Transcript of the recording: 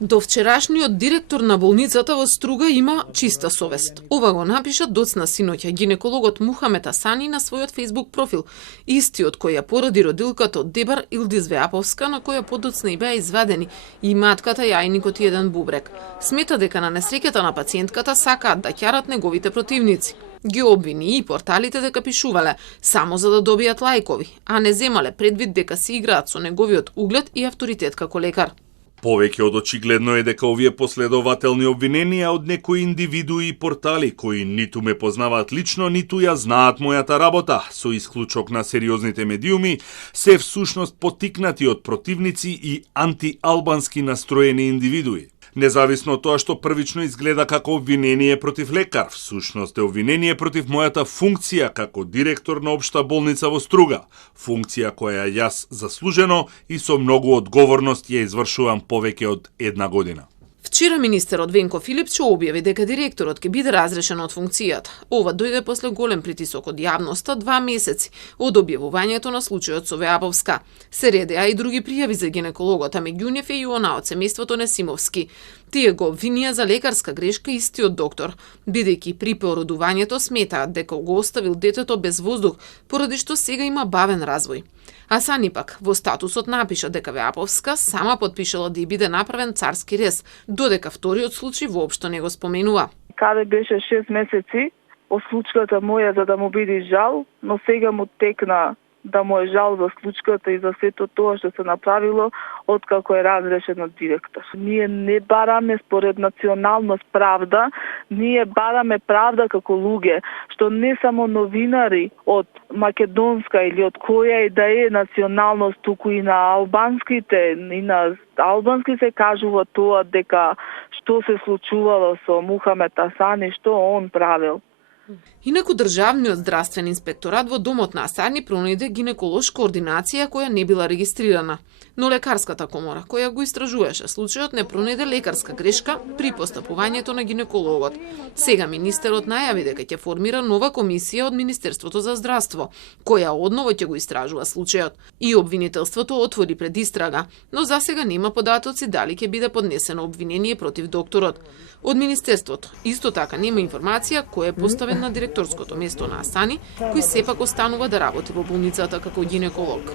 До вчерашниот директор на болницата во Струга има чиста совест. Ова го напиша доцна синоќа гинекологот Мухамет Асани на својот Facebook профил, истиот кој ја породи родилката од Дебар Илдиз Веаповска, на која подоцна и беа извадени и матката, јајникот и еден бубрек. Смета дека на несреќата на пациентката сакаат да ќарат неговите противници. Ги обвини и порталите дека пишувале само за да добијат лајкови, а не земале предвид дека се играат со неговиот углед и авторитет како лекар. Повеќе од очигледно е дека овие последователни обвиненија од некои индивидуи и портали кои ниту ме познаваат лично, ниту ја знаат мојата работа, со исклучок на сериозните медиуми, се всушност потикнати од противници и антиалбански настроени индивидуи. Независно од тоа што првично изгледа како обвинение против лекар, всушност е обвинение против мојата функција како директор на општа болница во Струга, функција која јас заслужено и со многу одговорност ја извршувам повеќе од една година. Вчера министерот Венко Филипче објави дека директорот ќе биде разрешен од функцијата. Ова дојде после голем притисок од јавноста 2 месеци од објавувањето на случајот со Веаповска. Се редеа и други пријави за гинекологот, а меѓу нив е и она од семејството Несимовски. Тие го обвинија за лекарска грешка истиот доктор, бидејќи при породувањето сметаат дека го оставил детето без воздух, поради што сега има бавен развој. Асани пак во статусот напиша дека Веаповска сама подпишала да ја биде направен царски рез, додека вториот случај воопшто не го споменува. Каде беше 6 месеци од случката моја за да му биде жал, но сега му текна да му е жал за случката и за сето тоа што се направило откако е разрешен од директор. Ние не бараме според националност правда, ние бараме правда како луѓе, што не само новинари од македонска или од која и да е националност, туку и на албанските, и на албански се кажува тоа дека што се случувало со Мухамет Асани, што он правил. Инаку Државниот здравствен инспекторат во домот на Асани пронајде гинеколошка ординација која не била регистрирана, но лекарската комора која го истражуваше случајот не пронајде лекарска грешка при постапувањето на гинекологот. Сега министерот најави дека ќе формира нова комисија од Министерството за здравство, која одново ќе го истражува случајот. И обвинителството отвори предистрага, но засега нема податоци дали ќе биде поднесено обвинение против докторот. Од министерството исто така нема информација кој е поставен на директорското место на Асани, кој сепак останува да работи во болницата како гинеколог.